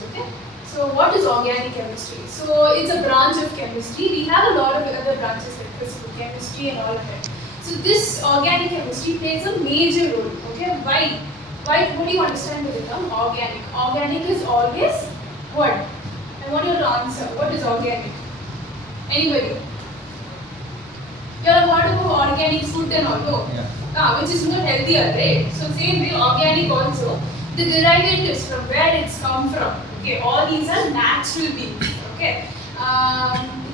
chemistry. Okay. So what is organic chemistry? So it's a branch of chemistry. We have a lot of other branches like physical chemistry and all of it. So this organic chemistry plays a major role. Okay. Why? Why? What do you understand by the term organic? Organic is always what? I want you to answer. What is organic? Anybody? You have heard about organic food and all, yeah. Which is more healthier, right? So same way, organic also, the derivatives from where it's come from. Okay, all these are natural beings. Okay,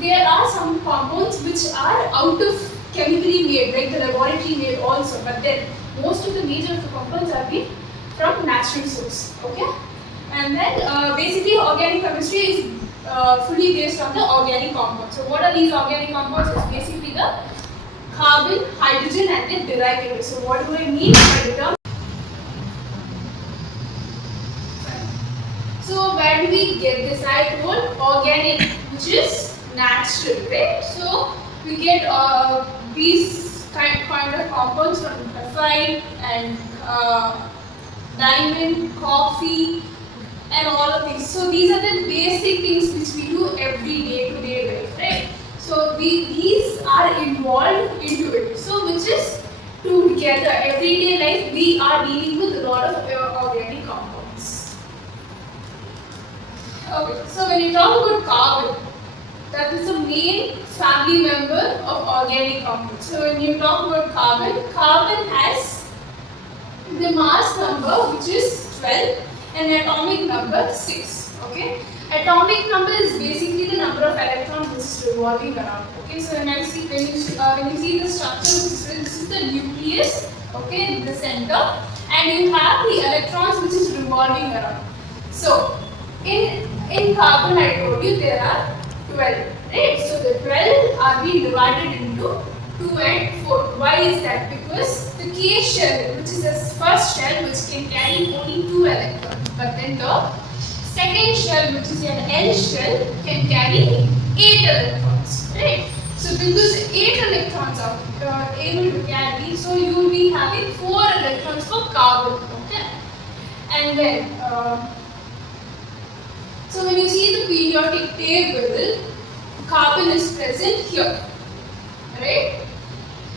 there are some compounds which are out of chemically made, like the laboratory made also. But then most of the major of the compounds are made from natural source. Okay, and then basically organic chemistry is fully based on the organic compounds. So what are these organic compounds? It's basically the carbon, hydrogen and the derivatives. So what do I mean by the term? So where do we get this? I told organic, which is natural, right? So we get these kind of compounds from graphite and diamond, coffee, and all of these. So these are the basic things which we do every day-to-day life, right? So these are involved into it. So which is together, everyday life we are dealing with a lot of organic compounds. Okay, so when you talk about carbon, that is the main family member of organic compounds. So when you talk about carbon, carbon has the mass number which is 12 and atomic number 6. Okay, atomic number is basically the number of electrons which is revolving around. Okay, so when you see the structure, this is the nucleus. Okay, in the center, and you have the electrons which is revolving around. So in carbon, I told you there are 12, right? So the 12 are being divided into 2 and 4. Why is that? Because the K shell, which is the first shell, which can carry only 2 electrons, but then the second shell, which is an L shell, can carry 8 electrons, right? So because 8 electrons are able to carry, so you will be having 4 electrons for carbon, okay? And then, so when you see the periodic table, carbon is present here, right?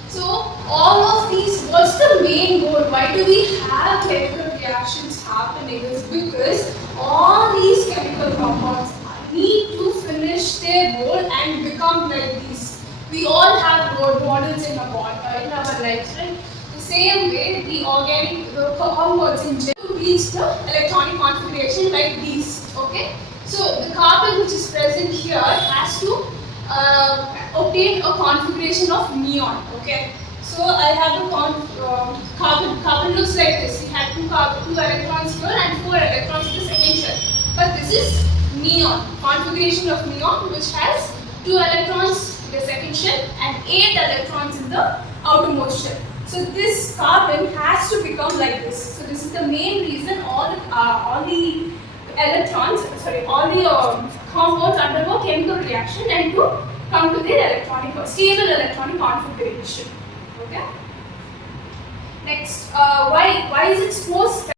So all of these, what's the main goal? Why do we have chemical reactions happening? Is because all these chemical compounds need to finish their goal and become like these. We all have role models in our lives, right? The same way, the organic compounds in general reach the electronic configuration like these. Okay, so the carbon which is present here has to obtain a configuration of neon. Okay, so I have the carbon. Carbon looks like this. We have two electrons here and 4 electrons in the second shell. But this is neon, configuration of neon, which has 2 electrons in the second shell and 8 electrons in the outermost shell. So this carbon has to become like this. So this is the main reason all the compounds undergo chemical reaction and to come to their stable electronic configuration. Okay. Next, why is it so special?